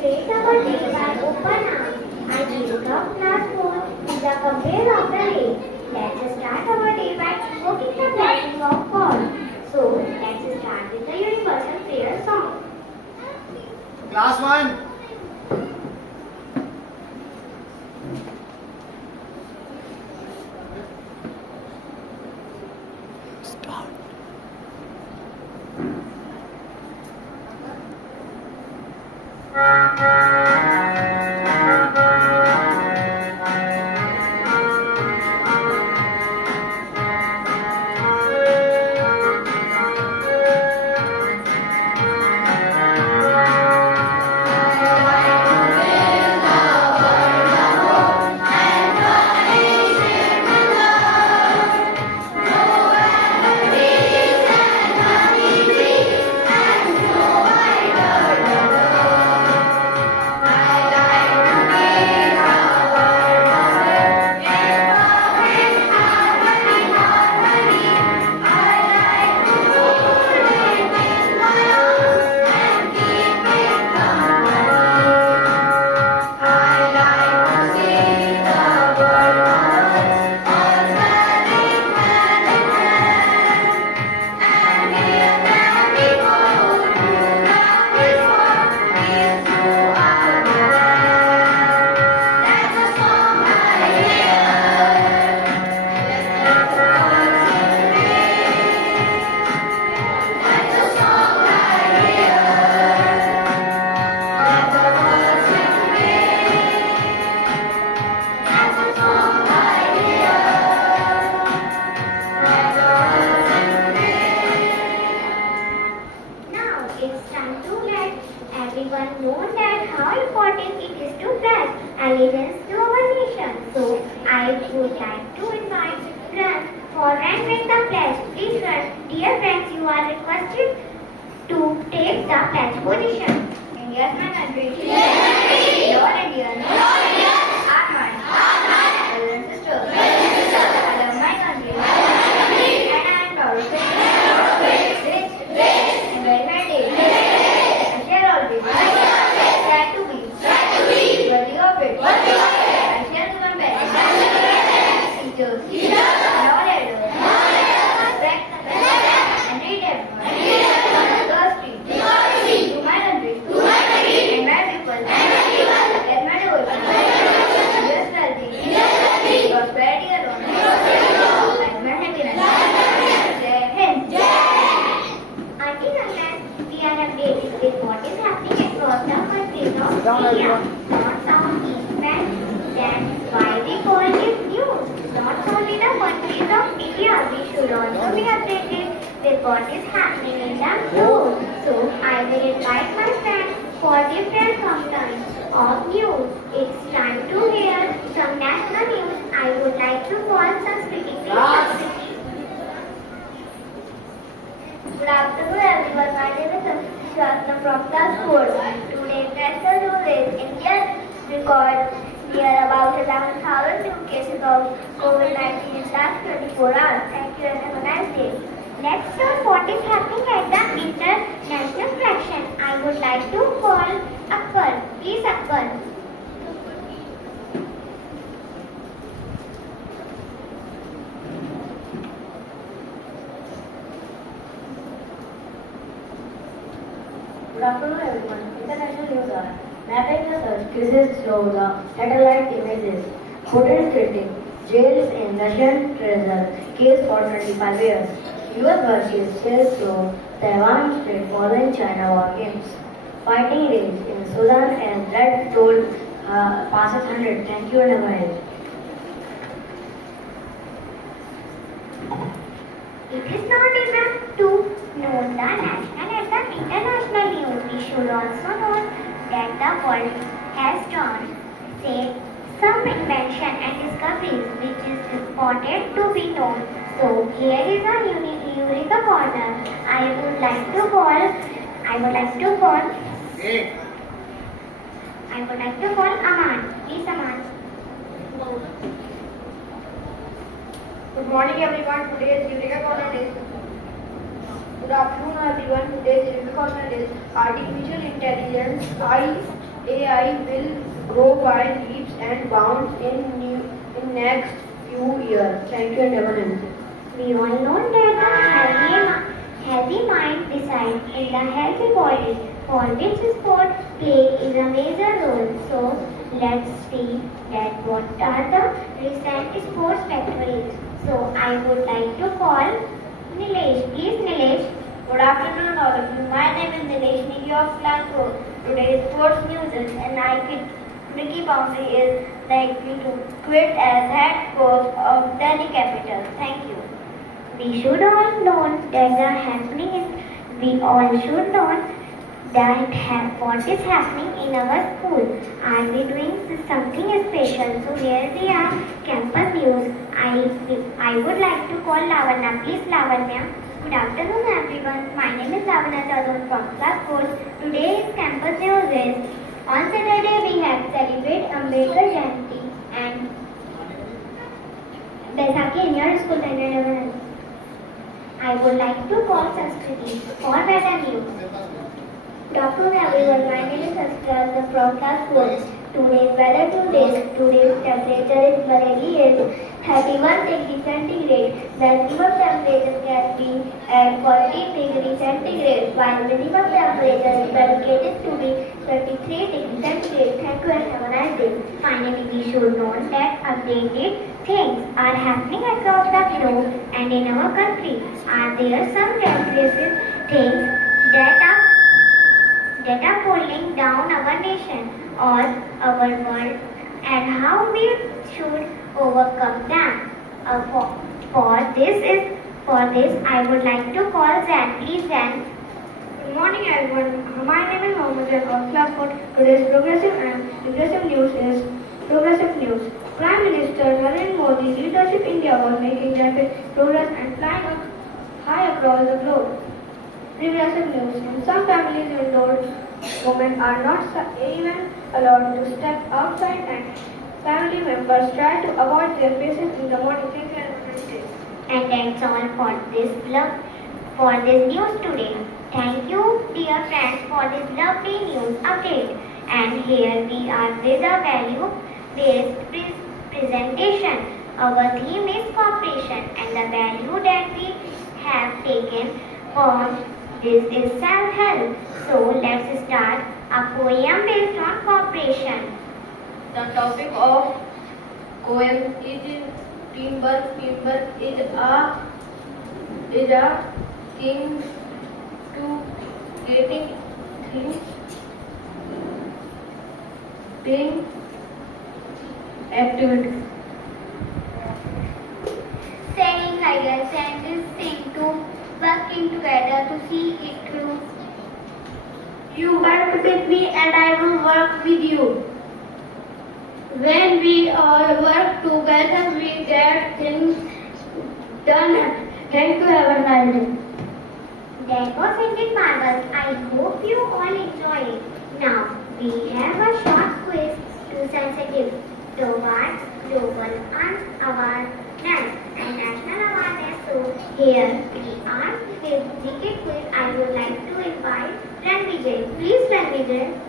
Great our day by open arms. I wake up last phone is the compare of the day. Let's start our day by invoking the blessing of God. So let's start with the universal prayer song. Class 1. Now it's time to let everyone know that how important it is to pledge allegiance to our nation. So I would like to invite run for and with the pledge. Please run. Dear friends, you are requested to take the pledge position. India's my country. Your India. Our man. Brothers and sisters. I love my country. And I am proud of it. Rich. And very very I shall always try to be worthy of it. I shall do my best. Teachers and all elders. Respect and read everyone. Thirsty to my country and my people. Let my devotion just healthy. Prosperity alone. Like my happiness. Jai Hind. Until unless we are updated with what is happening across the countries of India, not some events, that's why we call it news. Not only the countries of India, we should also be updated with what is happening in the world. So I will invite my friends for different functions of news. It's time to hear some national news. I would like to call Sanskriti. Good afternoon everyone, my name is Shasna from class 4. Today national news is India records near about 11,000 new cases of COVID-19 in last 24 hours. Thank you and have a nice day. Let's know what is happening at the international fraction. I would like to call Akbar. Please Akbar. Good afternoon everyone. International news are mapping the search cases show the satellite images. Putin critic jails in Russian treasure case for 25 years. US versus sails through Taiwan Strait following China war games. Fighting rage in Sudan and red toll passes 100. Thank you and have a nice day. It is not enough to know the national and the international news. We should also know that the world has done, say, some invention and discoveries which is important to be known. So here is a Eureka corner. I would like to call Aman. Please Aman. Good morning everyone. Today is Eureka Corner Day. Good afternoon everyone. Today's Eureka Corner is Artificial Intelligence. AI will grow by leaps and bounds in next few years. Thank you and have a nice day. We all know that healthy mind resides in the healthy body, for which sport play is a major role. So let's see that what are the recent sports factories. So I would like to call Nilesh. Please Nilesh. Good afternoon all of you. My name is Nilesh Negi of Class 4. Today's sports news is Ricky Boundary is likely to quit as head coach of Delhi Capitals. Thank you. We should all know that the happening is, we all should know that what is happening in our school. Are we doing something special? So here we are, campus news. I would like to call Lavanya. Please Lavanya. Good afternoon everyone. My name is Lavanya Tadon from Class 4. Today's campus news is on Saturday we have celebrated Ambedkar Jayanti and Baisakhi in your school and I would like to call Sanskrit for weather news. Good afternoon everyone. My name is Sanskrit from Class 4. Today's weather today's temperature in Bareilly is 31 degrees centigrade. Maximum temperature can be at 40 degrees centigrade, while minimum temperature is predicted to be 33 degrees centigrade. Thank you and have a nice day. Finally, we should know that updated things are happening across the globe and in our country. Are there some repressive things that are pulling down our nation or our world, and how we should overcome them? For this, I would like to call Zan. Please, Zan. Good morning everyone. My name is Mohammed Zain of Class 4. Today's progressive news is progressive news. Prime Minister Narendra Modi's leadership India was making rapid progress and flying up high across the globe. Progressive news. In some families, indoor women are not even allowed to step outside and family members try to avoid their faces in the morning. Thank you and have a nice day. And that's all for this news today. Thank you, dear friends, for this lovely news update. And here we are with a value-based presentation. Our theme is cooperation, and the value that we have taken on this is self-help. So let's start a poem based on cooperation. The topic of poem is teamwork. Teamwork is a thing to getting things activity. Saying like a sentence thing to working together to see it through. You work with me and I will work with you. When we all work together, we get things done. Thank you. Have a nice day. That was indeed marvelous. I hope you all enjoy it. Now, we have a short quiz to sensitive towards global awareness and national awareness. So, here we are with GK quiz. I would like to invite Ranvijay. Please, Ranvijay.